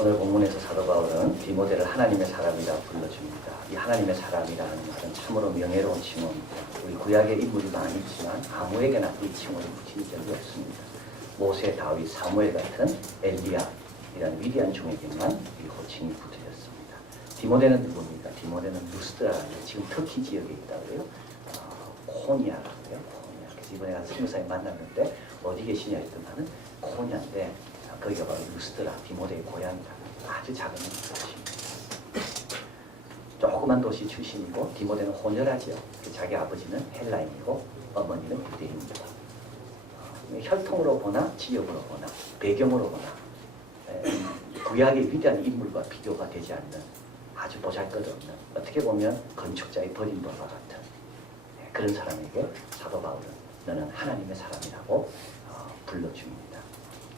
오늘 본문에서 사도 바울은 디모데를 하나님의 사람이라 불러줍니다. 이 하나님의 사람이라는 말은 참으로 명예로운 칭호입니다. 우리 구약의 인물이 많이 있지만 아무에게나 이 칭호를 붙인 적이 없습니다. 모세, 다윗, 사무엘 같은 엘리야이라는 위대한 종에게만 이 호칭이 붙어졌습니다. 디모데는 누굽니까? 디모데는 루스드라는 지금 터키 지역에 있다고요. 코니아라고요. 코니아. 그래서 이번에 한 스무살 만났는데 어디 계시냐 했더니 코니아인데 거기가 바로 루스드라, 디모데의 고향이다. 아주 작은 도시입니다. 조그만 도시 출신이고 디모데는 혼혈하죠. 자기 아버지는 헬라인이고 어머니는 유대인입니다. 혈통으로 보나 지역으로 보나 배경으로 보나 구약의 위대한 인물과 비교가 되지 않는 아주 보잘것없는 어떻게 보면 건축자의 버린 바와 같은 그런 사람에게 사도 바울은 너는 하나님의 사람이라고 불러줍니다.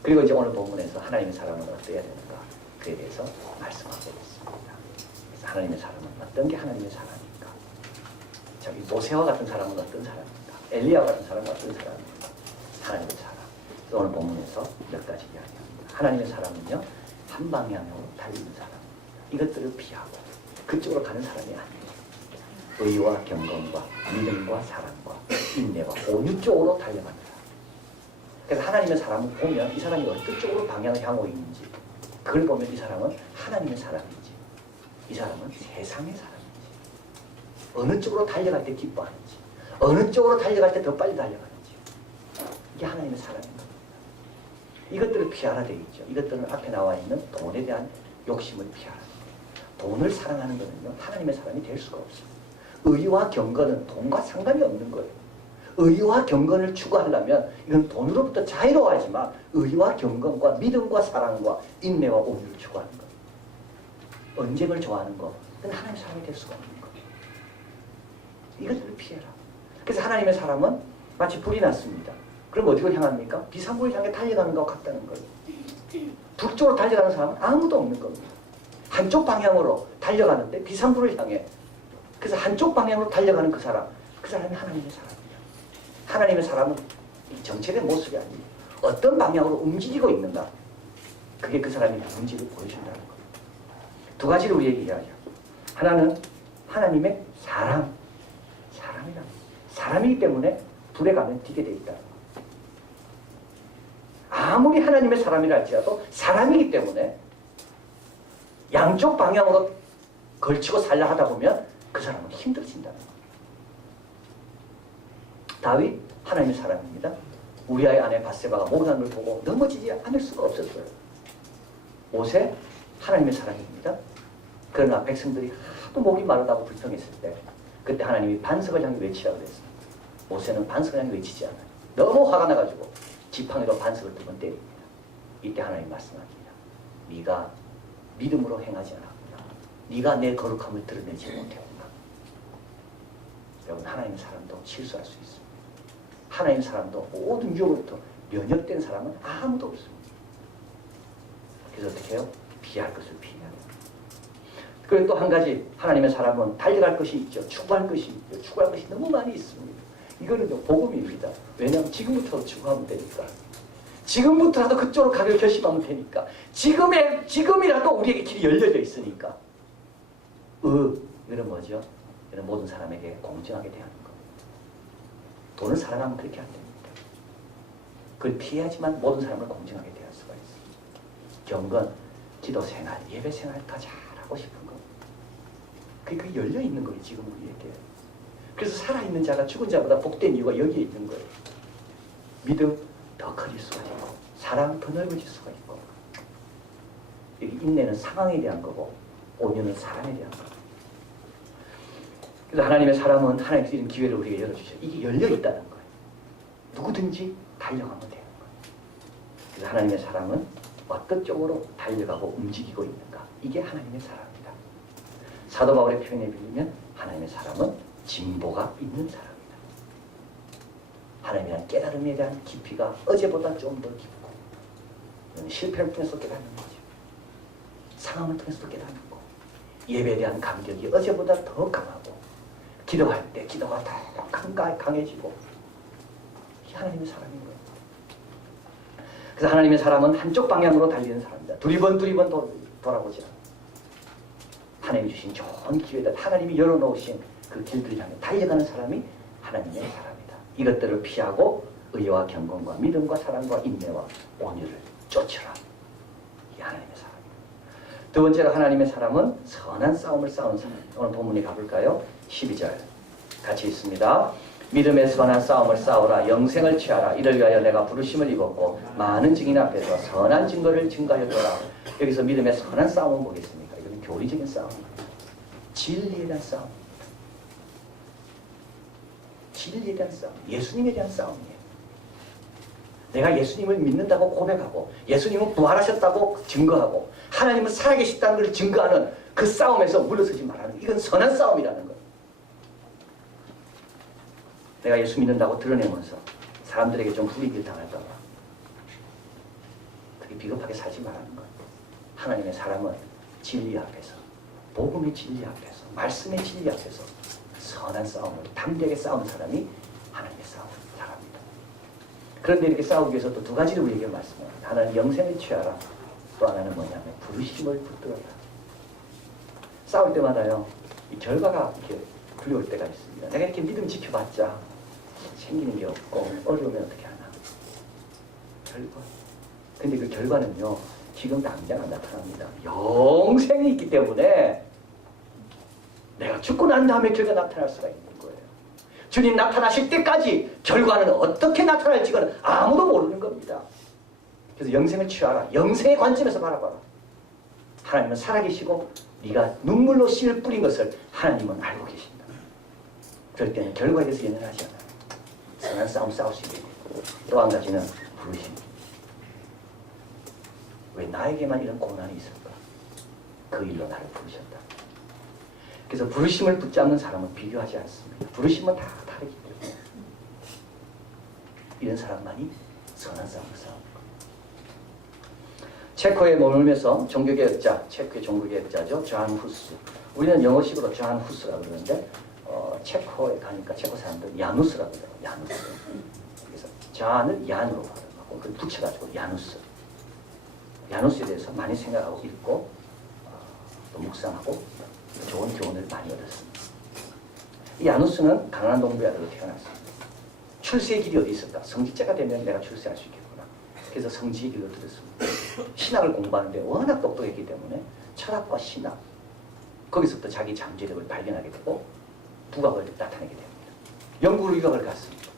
그리고 이제 오늘 본문에서 하나님의 사람은 어때야 되는가 그에 대해서 말씀하고 있습니다. 그래서 하나님의 사람은 어떤 게 하나님의 사람입니까? 저기 모세와 같은 사람은 어떤 사람입니까? 엘리야와 같은 사람은 어떤 사람입니까? 하나님의 사람. 그래서 오늘 본문에서 몇 가지 이야기합니다. 하나님의 사람은요 한 방향으로 달리는 사람입니다. 이것들을 피하고 그쪽으로 가는 사람이 아니에요. 의와 경건과 믿음과 사랑과 인내와 온유 쪽으로 달려갑니다. 그래서 하나님의 사람을 보면 이 사람이 어떤 쪽으로 방향을 향하고 있는지 그걸 보면 이 사람은 하나님의 사람인지 이 사람은 세상의 사람인지 어느 쪽으로 달려갈 때 기뻐하는지 어느 쪽으로 달려갈 때 더 빨리 달려가는지 이게 하나님의 사람인 겁니다. 이것들을 피하라 되어 있죠. 이것들은 앞에 나와 있는 돈에 대한 욕심을 피하라. 돈을 사랑하는 것은요 하나님의 사람이 될 수가 없어요. 의와 경건은 돈과 상관이 없는 거예요. 의와 경건을 추구하려면 이건 돈으로부터 자유로워야지만 의와 경건과 믿음과 사랑과 인내와 온유를 추구하는 거예요. 언쟁을 좋아하는 거 그건 하나님의 사람이 될 수가 없는 거예요. 이것들을 피해라. 그래서 하나님의 사람은 마치 불이 났습니다. 그럼 어디로 향합니까? 비산불을 향해 달려가는 것과 같다는 거예요. 북쪽으로 달려가는 사람은 아무도 없는 겁니다. 한쪽 방향으로 달려가는데 비산불을 향해 그래서 한쪽 방향으로 달려가는 그 사람이 하나님의 사람이에요. 하나님의 사람은 정체된 모습이 아니에요. 어떤 방향으로 움직이고 있는가 그게 그 사람이 누군지를 보여준다는 거예요. 두 가지를 우리에게 이야기해요. 하나는 하나님의 사람이기 때문에 불에 가면 튀게 돼 있다. 아무리 하나님의 사람이라 할지라도 사람이기 때문에 양쪽 방향으로 걸치고 살려 하다 보면 그 사람은 힘들어진다는 거예요. 다윗 하나님의 사람입니다. 우리아의 아내 밧세바가 목욕하는 걸 보고 넘어지지 않을 수가 없었어요. 모세 하나님의 사람입니다. 그러나 백성들이 하도 목이 마르다고 불평했을 때 그때 하나님이 반석을 향해 외치라고 그랬습니다. 모세는 반석을 향해 외치지 않아요. 너무 화가 나가지고 지팡이로 반석을 2번 때립니다. 이때 하나님 말씀합니다. 네가 믿음으로 행하지 않았구나. 네가 내 거룩함을 드러내지 못했구나. 여러분 하나님의 사람도 실수할 수 있습니다. 하나님의 사람도 모든 유혹으로부터 면역된 사람은 아무도 없습니다. 그래서 어떻게 해요? 피할 것을 피해야 돼요. 그리고 또 한 가지 하나님의 사람은 달려갈 것이 있죠. 추구할 것이 있죠. 추구할 것이 너무 많이 있습니다. 이거는 복음입니다. 왜냐하면 지금부터 추구하면 되니까. 지금부터라도 그쪽으로 가기를 결심하면 되니까. 지금이라도 우리에게 길이 열려져 있으니까. 이거는 뭐죠? 이거는 모든 사람에게 공정하게 대하는 겁니다. 돈을 사랑하면 그렇게 안 됩니다. 그걸 피해야지만 모든 사람을 공정하게 대할 수가 있습니다. 경건, 기도 생활, 예배 생활 다 잘하고 싶은 겁니다. 그게 열려있는 거예요, 지금 우리에게. 그래서 살아있는 자가 죽은 자보다 복된 이유가 여기에 있는 거예요. 믿음 더 커질 수가 있고 사랑 더 넓어질 수가 있고 여기 인내는 상황에 대한 거고 온유는 사랑에 대한 거고 그래서 하나님의 사람은 하나님께서 이런 기회를 우리에게 열어주셔요. 이게 열려있다는 거예요. 누구든지 달려가면 되는 거예요. 그래서 하나님의 사람은 어떤 쪽으로 달려가고 움직이고 있는가 이게 하나님의 사람입니다. 사도 바울의 표현에 빌리면 하나님의 사람은 진보가 있는 사람이다. 하나님에 대한 깨달음에 대한 깊이가 어제보다 좀 더 깊고 실패를 통해서 깨닫는 거죠. 상황을 통해서도 깨닫는 거. 예배에 대한 감격이 어제보다 더 강하고 기도할 때 기도가 더 강해지고 이게 하나님의 사람인 거예요. 그래서 하나님의 사람은 한쪽 방향으로 달리는 사람입니다. 두리번 돌아보지 않아. 하나님이 주신 좋은 기회다. 하나님이 열어놓으신 그 길들을 향해 달려가는 사람이 하나님의 사람이다. 이것들을 피하고 의와 경건과 믿음과 사랑과 인내와 온유를 쫓으라. 이게 하나님의 사람입니다. 두 번째로 하나님의 사람은 선한 싸움을 싸우는 사람. 오늘 본문에 가볼까요? 12절 같이 있습니다. 믿음의 선한 싸움을 싸우라. 영생을 취하라. 이를 위하여 내가 부르심을 입었고 많은 증인 앞에서 선한 증거를 증거하였더라. 여기서 믿음의 선한 싸움은 뭐겠습니까? 이건 교리적인 싸움입니다. 진리에 대한 싸움. 진리에 대한 싸움. 예수님에 대한 싸움이에요. 내가 예수님을 믿는다고 고백하고 예수님은 부활하셨다고 증거하고 하나님은 살아계시다는 걸 증거하는 그 싸움에서 물러서지 말라는 이건 선한 싸움이라는 거예요. 내가 예수 믿는다고 드러내면서 사람들에게 좀 불이익을 당할까 봐 그렇게 비겁하게 살지 말라는 거예요. 하나님의 사람은 진리 앞에서 복음의 진리 앞에서 말씀의 진리 앞에서 선한 싸움을 담대하게 싸우는 사람이 하나님의 사람입니다. 그런데 이렇게 싸우기 위해서 또 두 가지를 우리에게 말씀합니다. 하나는 영생을 취하라. 또 하나는 뭐냐면 부르심을 붙들어라. 싸울 때마다요 이 결과가 이렇게 불려올 때가 있습니다. 내가 이렇게 믿음 지켜봤자 생기는 게 없고 어려우면 어떻게 하나. 결과. 근데 그 결과는요 지금 당장 안 나타납니다. 영생이 있기 때문에 내가 죽고 난 다음에 결과 나타날 수가 있는 거예요. 주님 나타나실 때까지 결과는 어떻게 나타날지는 아무도 모르는 겁니다. 그래서 영생을 취하라. 영생의 관점에서 바라봐라. 하나님은 살아계시고 네가 눈물로 씨를 뿌린 것을 하나님은 알고 계신다. 그럴 때는 결과에 대해서 연연하지 않아요. 선한 싸움 싸울 수 있고 또 한 가지는 부르심. 왜 나에게만 이런 고난이 있을까? 그 일로 나를 부르셨다. 그래서 부르심을 붙잡는 사람은 비교하지 않습니다. 부르심은 다 다르기 때문에 이런 사람만이 선한 싸움을 싸웁니다. 체코에 머물면서 종교개혁자, 체코의 종교개혁자죠. 존 후스. 우리는 영어식으로 존 후스라고 그러는데 체코에 가니까 체코 사람들은 야누스라고 그래요. 야누스. 그래서 존을 얀으로 발음하고 그걸 붙여가지고 야누스. 야누스에 대해서 많이 생각하고 읽고 또 묵상하고 좋은 교훈을 많이 얻었습니다. 이 야누스는 가난한 농부의 아들로 태어났습니다. 출세의 길이 어디 있을까? 성직자가 되면 내가 출세할 수 있겠구나. 그래서 성지의 길로 들었습니다. 신학을 공부하는데 워낙 똑똑했기 때문에 철학과 신학 거기서부터 자기 잠재력을 발견하게 되고 부각을 나타내게 됩니다. 영국으로 유학을 갔습니다.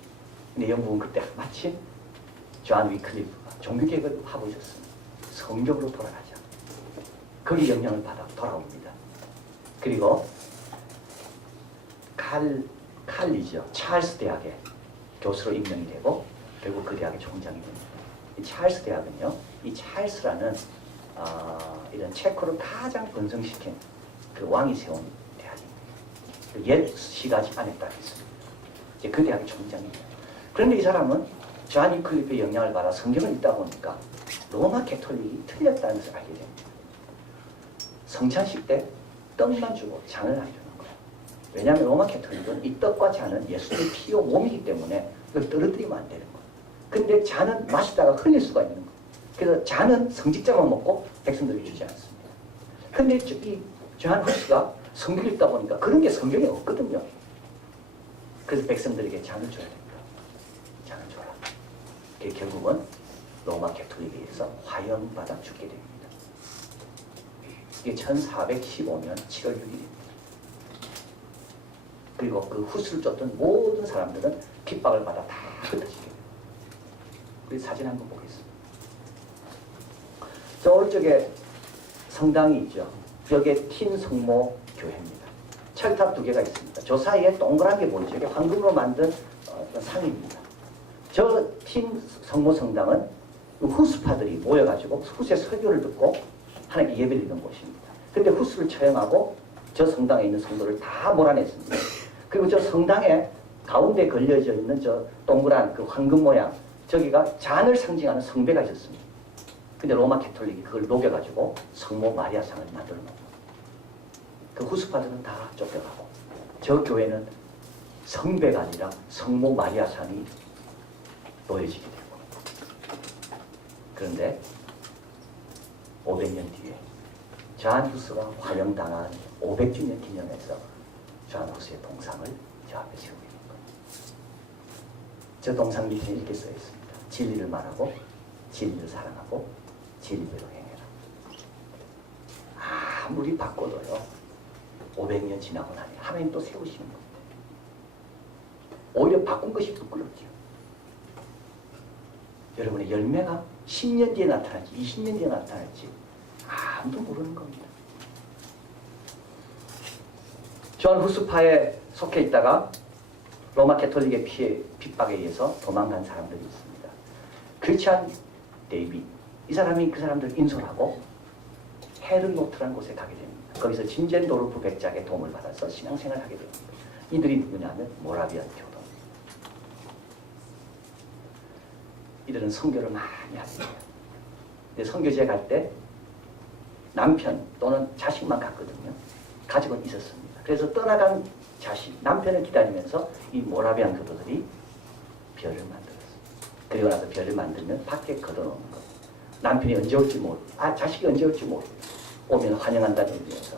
근데 영국은 그때 마침 존 위클리프가 종교개혁을 하고 있었습니다. 성경으로 돌아가자. 거기 영향을 받아 돌아옵니다. 그리고 칼리죠. 찰스 대학에 교수로 임명이 되고 결국 그 대학의 총장이 됩니다. 이 찰스 대학은요. 이 찰스라는 이런 체코를 가장 번성시킨 그 왕이 세운 대학입니다. 옛 시가지 안에 딱 있습니다. 이제 그 대학의 총장입니다. 그런데 이 사람은 존 위클리프의 영향을 받아 성경을 읽다 보니까 로마 캐톨릭이 틀렸다는 것을 알게 됩니다. 성찬식 때 떡만 주고 잔을 안 주는 거예요. 왜냐하면 로마 캐톨릭은 이 떡과 잔은 예수님의 피요 몸이기 때문에 이걸 떨어뜨리면 안 되는 거예요. 근데 잔은 마시다가 흘릴 수가 있는 거예요. 그래서 잔은 성직자만 먹고 백성들에게 주지 않습니다. 근데 이 존 후스가 성경을 읽다 보니까 그런 게 성경에 없거든요. 그래서 백성들에게 잔을 줘야 됩니다. 잔을 줘라. 그게 결국은 로마 캐톨릭에 의해서 화형받아 죽게 됩니다. 이게 1415년 7월 6일입니다. 그리고 그 후스를 쫓던 모든 사람들은 핍박을 받아 다 흩어지게 됩니다. 우리 사진 한번 보겠습니다. 저 오른쪽에 성당이 있죠. 여기에 틴 성모 교회입니다. 철탑 2개가 있습니다. 저 사이에 동그란 게 보이죠. 이게 황금으로 만든 상입니다. 저 틴 성모 성당은 후스파들이 모여가지고 후스의 설교를 듣고 하나님께 예배를 드리는 곳입니다. 근데 후스를 처형하고 저 성당에 있는 성도를 다 몰아냈습니다. 그리고 저 성당에 가운데 걸려져 있는 저 동그란 그 황금 모양 저기가 잔을 상징하는 성배가 있었습니다. 근데 로마 캐톨릭이 그걸 녹여가지고 성모 마리아상을 만들어 놓은 거예요. 그 후스파들은 다 쫓겨가고 저 교회는 성배가 아니라 성모 마리아상이 놓여지게 되고 그런데 500년 뒤에 존 후스가 화형당한 500주년 기념해서 존 후스의 동상을 저 앞에 세우고 있는 겁니다. 저 동상 밑에 이렇게 써 있습니다. 진리를 말하고 진리를 사랑하고 진리대로 행해라. 아무리 바꿔도요 500년 지나고 나니 하나님 또 세우시는 겁니다. 오히려 바꾼 것이 부끄럽죠. 여러분의 열매가 10년 뒤에 나타날지 20년 뒤에 나타날지 아무도 모르는 겁니다. 존 후스파에 속해 있다가 로마 캐톨릭의 핍박에 의해서 도망간 사람들이 있습니다. 크리스찬 데이빗, 이 사람이 그 사람들 인솔하고 헤른노트라는 곳에 가게 됩니다. 거기서 진젠도르프 백작의 도움을 받아서 신앙생활을 하게 됩니다. 이들이 누구냐면 모라비안 교도. 이들은 선교를 많이 합니다. 근데 선교지에 갈 때 남편 또는 자식만 갔거든요. 가족은 있었습니다. 그래서 떠나간 자식, 남편을 기다리면서 이 모라비안 교도들이 별을 만들었어요. 그리고 나서 별을 만들면 밖에 걷어놓는 거예요. 남편이 언제 올지 모르고, 자식이 언제 올지 모르고, 오면 환영한다는 의미에서.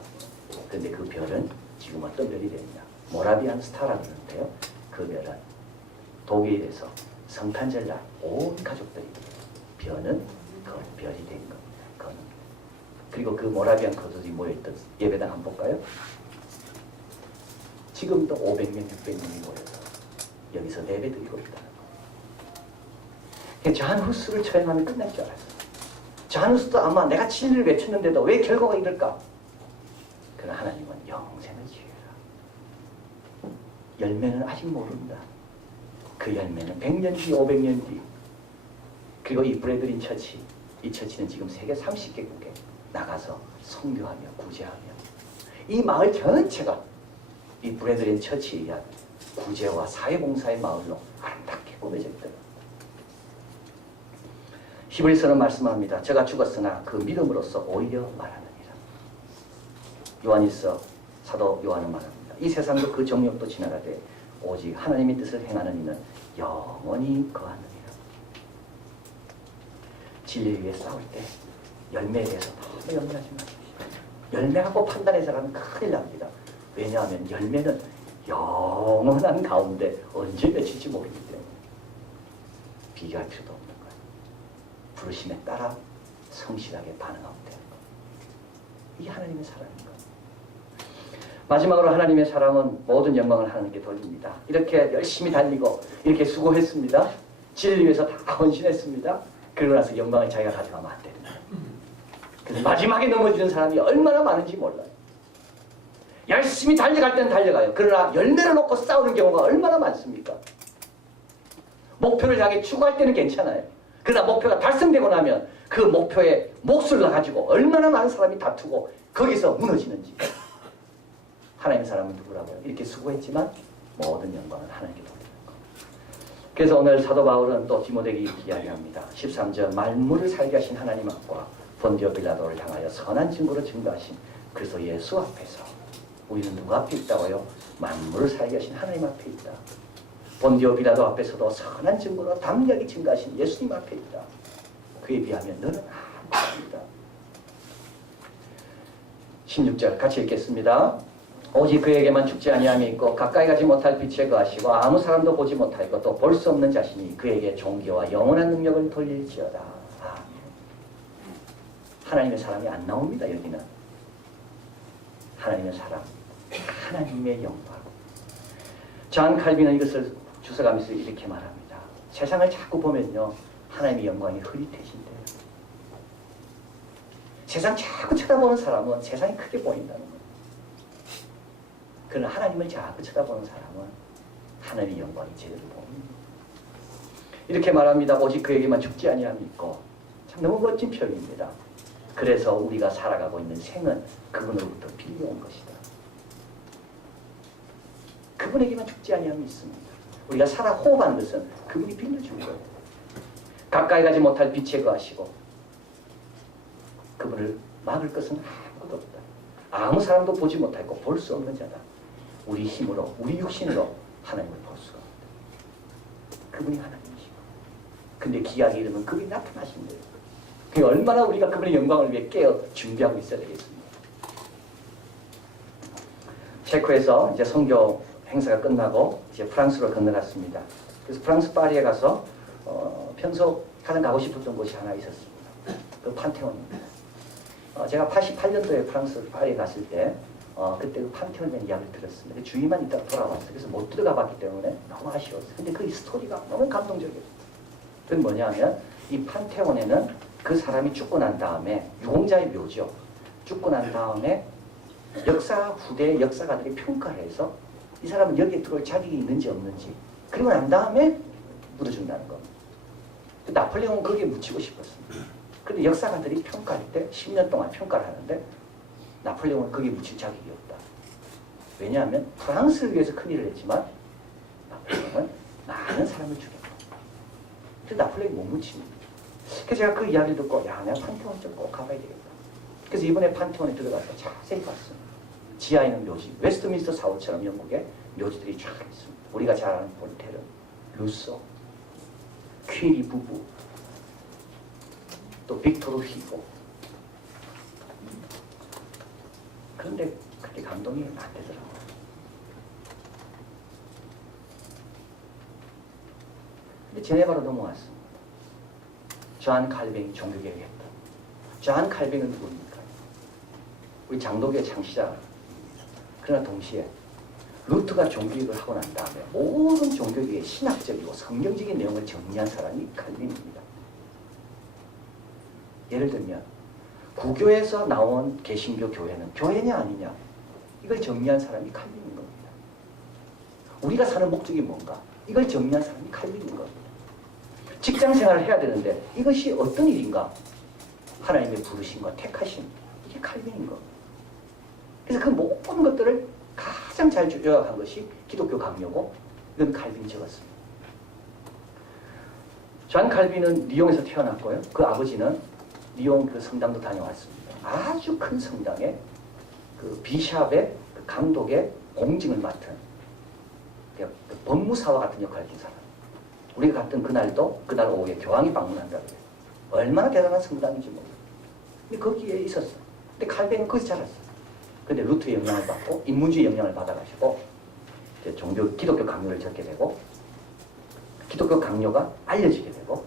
그런데 그 별은 지금 어떤 별이 되느냐. 모라비안 스타라고 그러는데요. 그 별은 독일에서 성탄절 날 온 가족들이 별은 그 별이 된 겁니다. 그건. 그리고 그 모라비안 교도들이 모여있던 예배당 한번 볼까요? 지금도 500명, 600명이 모여서 여기서 예배드리고 있다는 거예요. 존 후스를 처형하면 끝날 줄 알았어요. 존 후스도 아마 내가 진리를 외쳤는데도 왜 결과가 이럴까? 그러나 하나님은 영생을 지으라. 열매는 아직 모른다. 그 열매는 100년 뒤, 500년 뒤. 그리고 이 브래드린 처치, 이 처치는 지금 세계 30개국에 나가서 선교하며 구제하며 이 마을 전체가 이 브래드린 처치에 의한 구제와 사회봉사의 마을로 아름답게 꾸며져 있더라고요. 히브리서는 말씀합니다. 저가 죽었으나 그 믿음으로써 오히려 말하느니라. 요한일서 사도 요한은 말합니다. 이 세상도 그 정욕도 지나가되 오직 하나님의 뜻을 행하는 이는 영원히 거하느니라. 진리를 위해 싸울 때 열매에 대해서 너무 염려하지 마십시오. 열매하고 판단해서 가면 큰일 납니다. 왜냐하면 열매는 영원한 가운데 언제 맺힐지 모르기 때문에 비교할 필요도 없는 거예요. 부르심에 따라 성실하게 반응하면 되는 거예요. 이게 하나님의 사랑인 거예요. 마지막으로 하나님의 사랑은 모든 영광을 하나님께 돌립니다. 이렇게 열심히 달리고 이렇게 수고했습니다. 진리를 위해서 다 헌신했습니다. 그러고 나서 영광을 자기가 가져가면 안 됩니다. 그래서 마지막에 넘어지는 사람이 얼마나 많은지 몰라요. 열심히 달려갈 때는 달려가요. 그러나 열매를 놓고 싸우는 경우가 얼마나 많습니까? 목표를 향해 추구할 때는 괜찮아요. 그러나 목표가 달성되고 나면 그 목표에 몫을 놔가지고 얼마나 많은 사람이 다투고 거기서 무너지는지. 하나님의 사람은 누구라고요? 이렇게 수고했지만 모든 영광은 하나님께 돌리는 것. 그래서 오늘 사도 바울은 또 디모데에게 이렇게 이야기합니다. 13절 만물을 살게 하신 하나님 앞과 본디오 빌라도를 향하여 선한 증거로 증거하신 그리스도 예수 앞에서 우리는 누구 앞에 있다고요? 만물을 살게 하신 하나님 앞에 있다. 본디오 빌라도 앞에서도 선한 증거로 담대하게 증거하신 예수님 앞에 있다. 그에 비하면 너는 아무것도 아니다. 16절 같이 읽겠습니다. 오직 그에게만 죽지 아니함이 있고 가까이 가지 못할 빛에 거하시고 아무 사람도 보지 못할 것 또 볼 수 없는 자신이 그에게 존귀와 영원한 능력을 돌릴지어다. 아멘. 하나님의 사람이 안 나옵니다. 여기는 하나님의 사람, 하나님의 영광. 존 칼빈은 이것을 주석하면서 이렇게 말합니다. 세상을 자꾸 보면요 하나님의 영광이 흐릿해진대요. 세상 자꾸 쳐다보는 사람은 세상이 크게 보인다는 거예요. 그러나 하나님을 자꾸 쳐다보는 사람은 하나님의 영광이 제대로 보입니다. 이렇게 말합니다. 오직 그에게만 죽지 아니함이 있고 참 너무 멋진 표현입니다. 그래서 우리가 살아가고 있는 생은 그분으로부터 빌려온 것이다. 그분에게만 죽지 아니함이 있습니다. 우리가 살아 호흡하는 것은 그분이 빌려준 거예요. 가까이 가지 못할 빛에 거하시고 그분을 막을 것은 아무것도 없다. 아무 사람도 보지 못하고 볼 수 없는 자다. 우리 힘으로, 우리 육신으로 하나님을 볼 수가 없다. 그분이 하나님이시고. 근데 기약이 이르면 그분이 나타나신 거예요. 그게 얼마나 우리가 그분의 영광을 위해 깨어 준비하고 있어야 되겠습니까? 체코에서 이제 선교 행사가 끝나고 이제 프랑스로 건너갔습니다. 그래서 프랑스 파리에 가서 평소 가장 가고 싶었던 곳이 하나 있었습니다. 그 판테온입니다. 제가 88년도에 프랑스 파리에 갔을 때 그때 그 판테온에 대한 이야기를 들었습니다. 주위만 있다가 돌아왔어요. 그래서 못 들어가 봤기 때문에 너무 아쉬웠어요. 근데 그 스토리가 너무 감동적이었어요. 그건 뭐냐면 이 판테온에는 그 사람이 죽고 난 다음에 유공자의 묘죠. 죽고 난 다음에 역사 후대 역사가들이 평가를 해서 이 사람은 여기에 들어올 자격이 있는지 없는지 그리고 난 다음에 묻어준다는 겁니다. 나폴레옹은 거기에 묻히고 싶었습니다. 그런데 역사가들이 평가할 때 10년 동안 평가를 하는데 나폴레옹은 거기에 묻힐 자격이 없다. 왜냐하면 프랑스를 위해서 큰일을 했지만 나폴레옹은 많은 사람을 죽였다. 그래서 나폴레옹이 못 묻힙니다. 그래서 제가 그 이야기를 듣고 야 내가 판테온 좀 꼭 가봐야 되겠다. 그래서 이번에 판테온에 들어가서 자세히 봤습니다. 지하에 있는 묘지, 웨스트민스터 사원처럼 영국에 묘지들이 쫙 있습니다. 우리가 잘 아는 볼테르, 루소, 퀴리 부부, 또 빅토르 히고. 그런데 그렇게 감동이 안 되더라고요. 근데 제네바로 넘어왔습니다. 존 칼뱅이 종교개혁을 했다. 존 칼뱅은 누구입니까? 우리 장독의 창시자입니다. 그러나 동시에 루트가 종교개혁을 하고 난 다음에 모든 종교개혁의 신학적이고 성경적인 내용을 정리한 사람이 칼빈입니다. 예를 들면 구교에서 나온 개신교 교회는 교회냐 아니냐 이걸 정리한 사람이 칼빈인 겁니다. 우리가 사는 목적이 뭔가 이걸 정리한 사람이 칼빈인 겁니다. 직장생활을 해야 되는데 이것이 어떤 일인가 하나님의 부르심과 택하심 이게 칼빈인 겁니다. 그래서 그 모든 것들을 가장 잘 요약한 것이 기독교 강요고 이건 칼빈이 적었습니다. 존 칼빈은 리옹에서 태어났고요. 그 아버지는 리옹 그 성당도 다녀왔습니다. 아주 큰 성당에 그 비샵의 그 감독의 공직을 맡은 그 법무사와 같은 역할을 한 사람. 우리가 갔던 그날도 그날 오후에 교황이 방문한다고 해요. 얼마나 대단한 성당인지 모르겠어요. 근데 거기에 있었어요. 근데 칼빈은 거기서 자랐어요. 근데 루트의 영향을 받고 인문주의 영향을 받아가지고 기독교 강요를 적게 되고 기독교 강요가 알려지게 되고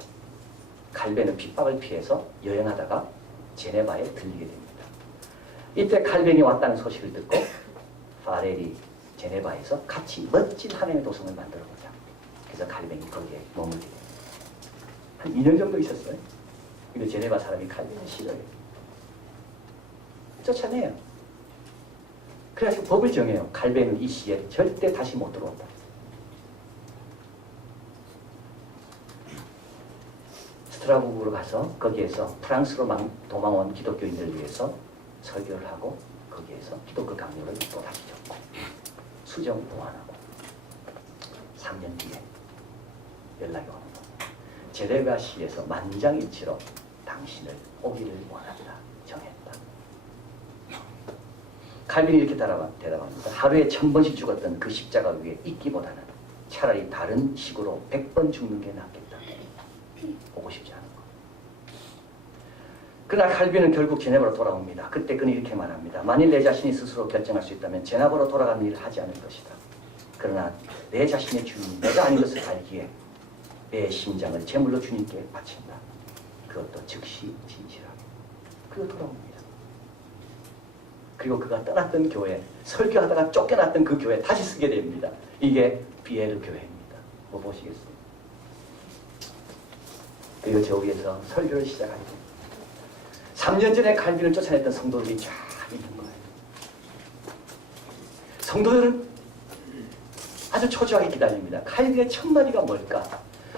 칼빈은 핍박을 피해서 여행하다가 제네바에 들리게 됩니다. 이때 칼빈이 왔다는 소식을 듣고 파렐이 제네바에서 같이 멋진 하나님의 도성을 만들어보자. 그래서 칼빈이 거기에 머물게 됩니다. 한 2년 정도 있었어요. 근데 제네바 사람이 칼빈을 싫어해요. 쫓아내요. 그래서 법을 정해요. 칼빈은 이 시에 절대 다시 못 들어온다. 스트라스부르크로 가서 거기에서 프랑스로 도망온 기독교인들을 위해서 설교를 하고 거기에서 기독교 강요를 또다시 적고 수정 보완하고 3년 뒤에 연락이 오는 겁니다. 제네바시에서 만장일치로 당신을 오기를 원한다. 정했다. 칼빈이 이렇게 대답합니다. 하루에 1000번씩 죽었던 그 십자가 위에 있기보다는 차라리 다른 식으로 100번 죽는 게 낫겠다. 보고 싶지 않은 거. 그러나 칼빈은 결국 제네바로 돌아옵니다. 그때 그는 이렇게 말합니다. 만일 내 자신이 스스로 결정할 수 있다면 제네바로 돌아가는 일을 하지 않을 것이다. 그러나 내 자신의 주인이 내가 아닌 것을 알기에 내 심장을 제물로 주님께 바친다. 그것도 즉시 진실하게. 그리고 돌아옵니다. 그리고 그가 떠났던 교회, 설교하다가 쫓겨났던 그 교회 다시 쓰게 됩니다. 이게 비에르 교회입니다. 뭐 보시겠어요? 그리고 저 위에서 설교를 시작하게 됩니다. 3년 전에 칼빈을 쫓아냈던 성도들이 쫙 있는 거예요. 성도들은 아주 초조하게 기다립니다. 칼빈의 첫 마디가 뭘까?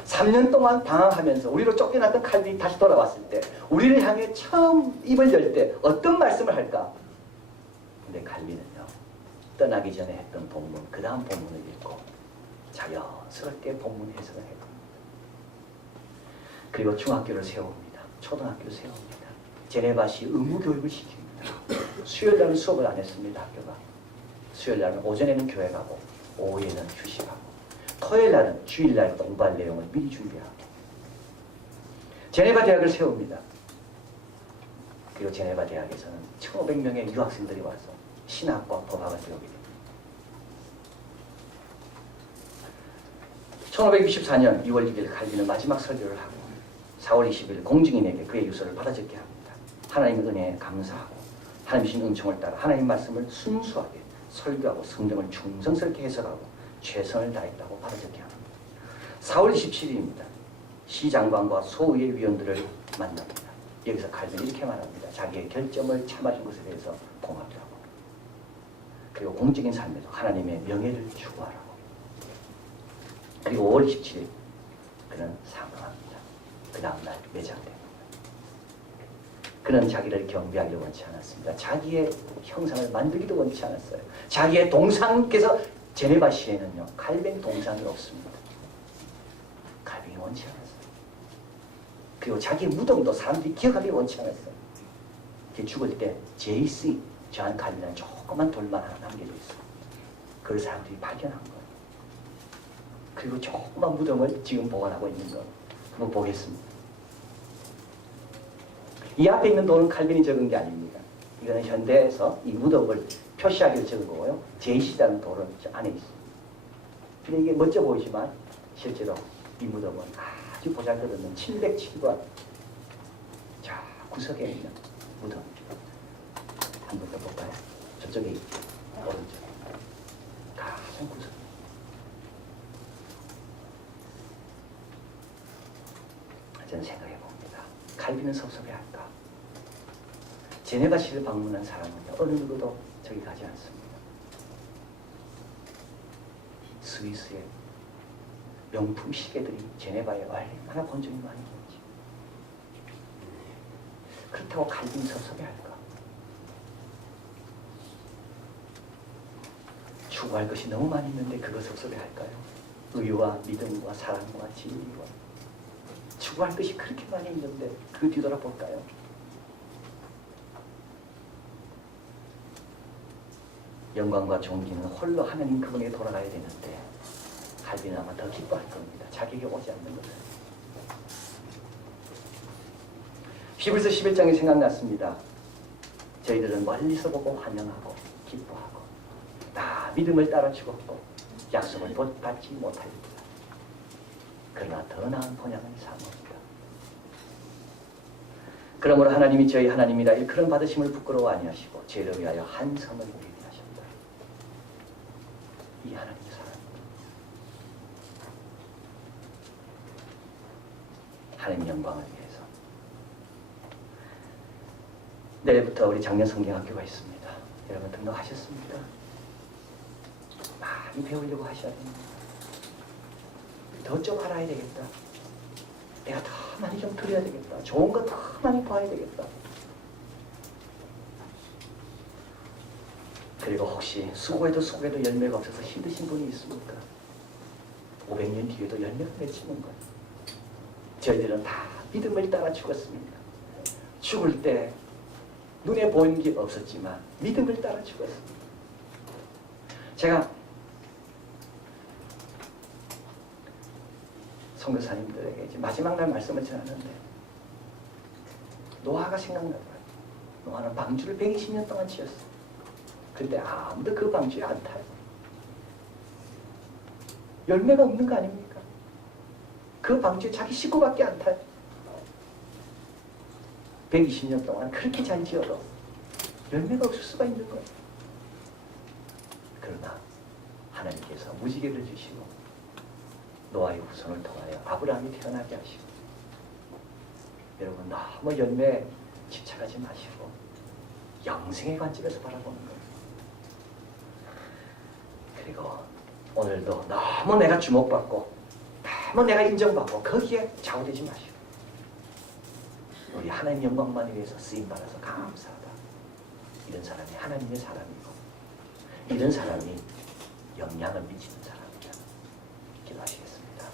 3년 동안 방황하면서 우리로 쫓겨났던 칼빈이 다시 돌아왔을 때 우리를 향해 처음 입을 열 때 어떤 말씀을 할까? 근데 칼빈은요. 떠나기 전에 했던 본문, 그 다음 본문을 읽고 자연스럽게 본문 해석을 해봅니다. 그리고 중학교를 세웁니다. 초등학교를 세웁니다. 제네바시 의무교육을 시킵니다. 수요일날은 수업을 안 했습니다. 학교가. 수요일날은 오전에는 교회 가고 오후에는 휴식하고 토요일날은 주일날 공부할 내용을 미리 준비하고 제네바 대학을 세웁니다. 그리고 제네바 대학에서는 1500명의 유학생들이 와서 신학과 법학을 배우게 됩니다. 1564년 6월 6일 칼빈은 마지막 설교를 하고 4월 20일 공증인에게 그의 유서를 받아 적게 합니다. 하나님의 은혜에 감사하고 하나님 주신 은총을 따라 하나님 말씀을 순수하게 설교하고 성경을 충성스럽게 해석하고 최선을 다했다고 받아 적게 합니다. 4월 27일입니다. 시장관과 소의회 위원들을 만납니다. 여기서 칼빈이 이렇게 말합니다. 자기의 결점을 참아준 것에 대해서 고맙다고. 그리고 공적인 삶에도 하나님의 명예를 추구하라고. 그리고 5월 27일 그는 사망합니다. 그 다음날 매장됩니다. 그는 자기를 경배하기를 원치 않았습니다. 자기의 형상을 만들기도 원치 않았어요. 자기의 동상께서 제네바시에는요 칼빈 동상이 없습니다. 칼빈이 원치 않았어요. 그리고 자기 무덤도 사람들이 기억하기 원치 않았어요. 죽을 때 JC 저한 칼빈은 조그만 돌만 하나 남겨져 있어요. 그걸 사람들이 발견한 거예요. 그리고 조그만 무덤을 지금 보관하고 있는 거 한번 보겠습니다. 이 앞에 있는 돌은 칼빈이 적은 게 아닙니다. 이거는 현대에서 이 무덤을 표시하기로 적은 거고요. JC라는 돌은 저 안에 있습니다. 근데 이게 멋져 보이지만 실제로 이 무덤은 아주 보잘것없는 707번 자 구석에 있는 무덤 한 번 더 볼까요? 저쪽에 있죠. 오른쪽 가장 구석. 저는 생각해 봅니다. 칼빈은 섭섭해할까? 제네바시를 방문한 사람은 어느 누구도 저기 가지 않습니다. 스위스의 명품 시계들이 제네바에 얼마나 본점이 많이 있는지. 그렇다고 칼빈이 섭섭해할까? 추구할 것이 너무 많이 있는데 그거 섭섭해할까요? 의와 믿음과 사랑과 진리와 추구할 것이 그렇게 많이 있는데 그거 뒤돌아볼까요? 영광과 존귀는 홀로 하나님 그분에게 돌아가야 되는데 칼빈은 아마 더 기뻐할 겁니다. 자기에게 오지 않는 것을. 히브리서 11장이 생각났습니다. 저희들은 멀리서 보고 환영하고 기뻐하고 다 믿음을 따라 죽었고 약속을 받지 못하였다. 그러나 더 나은 본향을 사모합니다. 그러므로 하나님이 저희 하나님이라 일컬음 받으심을 부끄러워 아니하시고 죄를 위하여 한 성을 우리에게 하셨다. 이 하나님의 사랑입니다. 하나님 영광을 위해서. 내일부터 우리 작년 성경학교가 있습니다. 여러분 등록하셨습니까? 많이 배우려고 하셔야 됩니다. 더 좀 알아야 되겠다. 내가 더 많이 좀 들어야 되겠다. 좋은 거 더 많이 봐야 되겠다. 그리고 혹시 수고해도 열매가 없어서 힘드신 분이 있습니까? 500년 뒤에도 열매가 맺히는 거예요. 저희들은 다 믿음을 따라 죽었습니다. 죽을 때 눈에 보이는 게 없었지만 믿음을 따라 죽었습니다. 제가 선교사님들에게 이제 마지막 날 말씀을 전하는데 노아가 생각나더라고요. 노아는 방주를 120년 동안 지었어요. 근데 아무도 그 방주에 안 타요. 열매가 없는 거 아닙니까? 그 방주에 자기 식구밖에 안 타요. 120년 동안 그렇게 잘 지어도 열매가 없을 수가 있는 거예요. 그러나 하나님께서 무지개를 주시고 노아의 후손을 통하여 아브라함이 태어나게 하시고 여러분 너무 열매에 집착하지 마시고 영생의 관점에서 바라보는 거예요. 그리고 오늘도 너무 내가 주목받고 너무 내가 인정받고 거기에 좌우되지 마시고 우리 하나님 영광만을 위해서 쓰임받아서 감사하다. 이런 사람이 하나님의 사람이고 이런 사람이 영향을 미치는 사람이다. 기도하시겠습니다.